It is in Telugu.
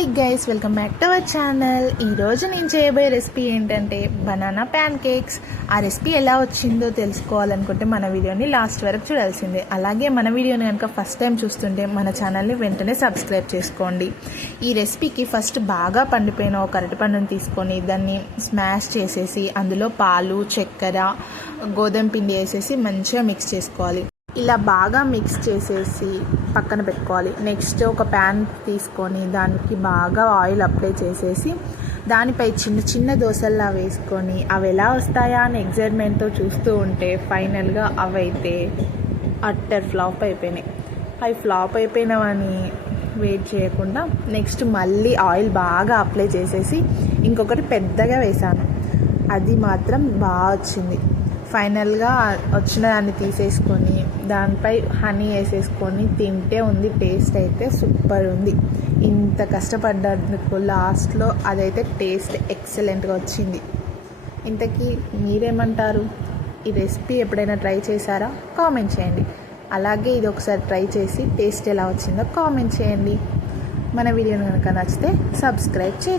Hi guys, welcome back to our channel. ఈరోజు నేను చేయబోయే రెసిపీ ఏంటంటే బనానా ప్యాన్ కేక్స్. ఆ రెసిపీ ఎలా వచ్చిందో తెలుసుకోవాలనుకుంటే మన వీడియోని లాస్ట్ వరకు చూడాల్సిందే. అలాగే మన వీడియోని కనుక ఫస్ట్ టైం చూస్తుంటే మన ఛానల్ని వెంటనే సబ్స్క్రైబ్ చేసుకోండి. ఈ రెసిపీకి ఫస్ట్ బాగా పండిపోయిన ఒక అరటిపండుని తీసుకొని దాన్ని స్మాష్ చేసేసి అందులో పాలు, చక్కెర, గోధుమ పిండి వేసేసి మంచిగా మిక్స్ చేసుకోవాలి. ఇలా బాగా మిక్స్ చేసేసి పక్కన పెట్టుకోవాలి. నెక్స్ట్ ఒక ప్యాన్ తీసుకొని దానికి బాగా ఆయిల్ అప్లై చేసేసి దానిపై చిన్న చిన్న దోశల్లా వేసుకొని అవి ఎలా వస్తాయా అని ఎగ్జైట్మెంట్తో చూస్తూ ఉంటే ఫైనల్గా అవైతే అట్టర్ ఫ్లాప్ అయిపోయినాయి. అవి ఫ్లాప్ అయిపోయినావని వెయిట్ చేయకుండా నెక్స్ట్ మళ్ళీ ఆయిల్ బాగా అప్లై చేసేసి ఇంకొకటి పెద్దగా వేసాను. అది మాత్రం బాగా వచ్చింది. ఫైనల్గా వచ్చిన దాన్ని తీసేసుకొని దానిపై హనీ వేసేసుకొని తింటే ఉంది. టేస్ట్ అయితే సూపర్ ఉంది. ఇంత కష్టపడ్డందుకు లాస్ట్లో అదైతే టేస్ట్ ఎక్సలెంట్గా వచ్చింది. ఇంతకీ మీరేమంటారు? ఈ రెసిపీ ఎప్పుడైనా ట్రై చేశారా? కామెంట్ చేయండి. అలాగే ఇది ఒకసారి ట్రై చేసి టేస్ట్ ఎలా వచ్చిందో కామెంట్ చేయండి. మన వీడియోని కనుక నచ్చితే సబ్స్క్రైబ్ చేసి